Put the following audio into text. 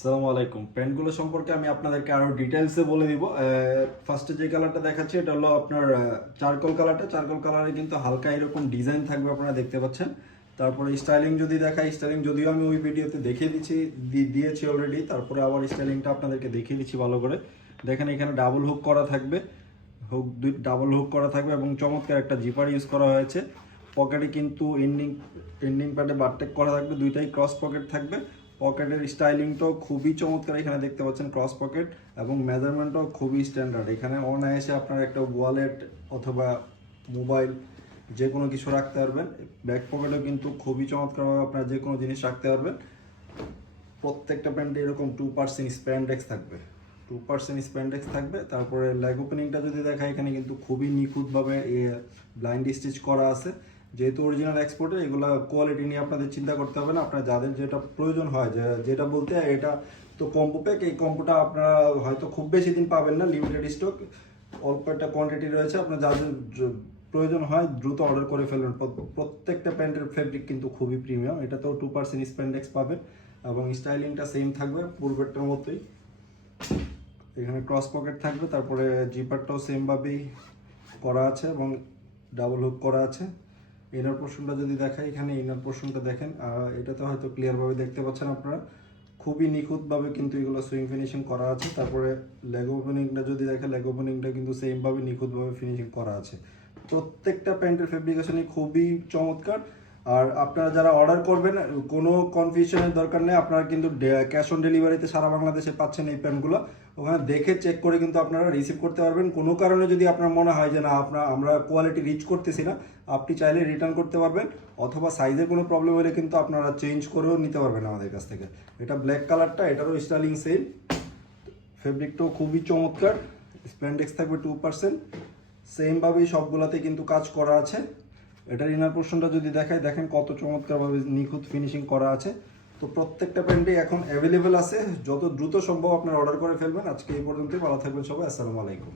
আসসালামু আলাইকুম। প্যান্টগুলো সম্পর্কে আমি আপনাদেরকে আরো ডিটেইলসে বলে দিব। ফার্স্টে যে কালারটা দেখাচ্ছি এটা হলো আপনার চারকোল কালারটা। চারকোল কালারে কিন্তু হালকা এরকম ডিজাইন থাকবে, আপনারা দেখতে পাচ্ছেন। তারপরে স্টাইলিং যদি দেখাই, স্টাইলিং যদিও আমি ওই ভিডিওতে দেখিয়ে দিয়েছি অলরেডি, তারপরে আবার স্টাইলিংটা আপনাদেরকে দেখিয়ে দিচ্ছি ভালো করে। দেখেন এখানে ডাবল হুক করা থাকবে, ডাবল হুক করা থাকবে এবং চমৎকার একটা জিপার ইউজ করা হয়েছে। পকেটে কিন্তু এন্ডিং প্যাডে বারটেক করা থাকবে, দুইটাই ক্রস পকেট থাকবে। পকেটের স্টাইলিংটাও খুবই চমৎকার, এখানে দেখতে পাচ্ছেন ক্রস পকেট এবং মেজারমেন্টটাও খুবই স্ট্যান্ডার্ড। এখানে অনায়াসে আপনার একটা ওয়ালেট অথবা মোবাইল যে কোনো কিছু রাখতে পারবেন। ব্যাক পকেটেও কিন্তু খুবই চমৎকারভাবে আপনার যে কোনো জিনিস রাখতে পারবেন। প্রত্যেকটা প্যান্টে এরকম 2% স্প্যান্ডেক্স থাকবে, 2% স্প্যান্ডেক্স থাকবে। তারপরে লেগ ওপেনিংটা যদি দেখা, এখানে কিন্তু খুবই নিখুঁতভাবে ব্লাইন্ড স্টিচ করা আছে। যেহেতু অরিজিনাল এক্সপোর্টে এগুলো কোয়ালিটি নিয়ে আপনাদের চিন্তা করতে হবে না। আপনার যাদের যেটা প্রয়োজন হয়, যেটা বলতে এটা তো কম্বো প্যাক, এই কম্বোটা আপনারা হয়তো খুব বেশি দিন পাবেন না, লিমিটেড স্টক, অল্প একটা কোয়ান্টিটি রয়েছে। আপনার যাদের প্রয়োজন হয় দ্রুত অর্ডার করে ফেলবেন। প্রত্যেকটা প্যান্টের ফেব্রিক কিন্তু খুবই প্রিমিয়াম। এটাতেও 2% স্প্যান্ডেক্স পাবেন এবং স্টাইলিংটা সেম থাকবে পূর্বেরটার মতোই। এখানে ক্রস পকেট থাকবে, তারপরে জিপারটাও সেমভাবেই করা আছে এবং ডাবল হুক করা আছে। ইনার পোর্শনটা যদি দেখাই, এখানে ইনার পোর্শনটা দেখেন, এটাতে হয়তো ক্লিয়ারভাবে দেখতে পাচ্ছেন আপনারা। খুবই নিখুঁতভাবে কিন্তু এগুলো সুইং ফিনিশিং করা আছে। তারপরে লেগ ওপেনিংটা যদি দেখেন, লেগ ওপেনিংটা কিন্তু সেমভাবে নিখুঁতভাবে ফিনিশিং করা আছে। প্রত্যেকটা প্যান্টের ফেব্রিকেশনই খুবই চমৎকার। আর আপনারা যারা অর্ডার করবেন, কোনো কনফিউশনের দরকার নেই। আপনারা কিন্তু ক্যাশ অন ডেলিভারিতে সারা বাংলাদেশে পাচ্ছেন এই প্যান্টগুলো। ওখানে দেখে চেক করে কিন্তু আপনারা রিসিভ করতে পারবেন। কোনো কারণে যদি আপনার মনে হয় যে না আমরা কোয়ালিটি রিচ করতেছি না, আপনি চাইলে রিটার্ন করতে পারবেন, অথবা সাইজের কোনো প্রবলেম হলে কিন্তু আপনারা চেঞ্জ করেও নিতে পারবেন আমাদের কাছ থেকে। এটা ব্ল্যাক কালারটা, এটারও স্টাইলিং সেম, ফেব্রিকটাও খুবই চমৎকার। স্প্যান্ডেক্স থাকবে 2%, সেমভাবেই সবগুলাতে কিন্তু কাজ করা আছে। এটার ইনার পোর্শনটা যদি দেখায়, দেখেন কত চমৎকারভাবে নিখুঁত ফিনিশিং করা আছে। তো প্রত্যেকটা প্যান্টই এখন অ্যাভেলেবেল আছে, যত দ্রুত সম্ভব আপনারা অর্ডার করে ফেলবেন। আজকে এই পর্যন্তই, ভালো থাকবেন সবাই, আসসালামু আলাইকুম।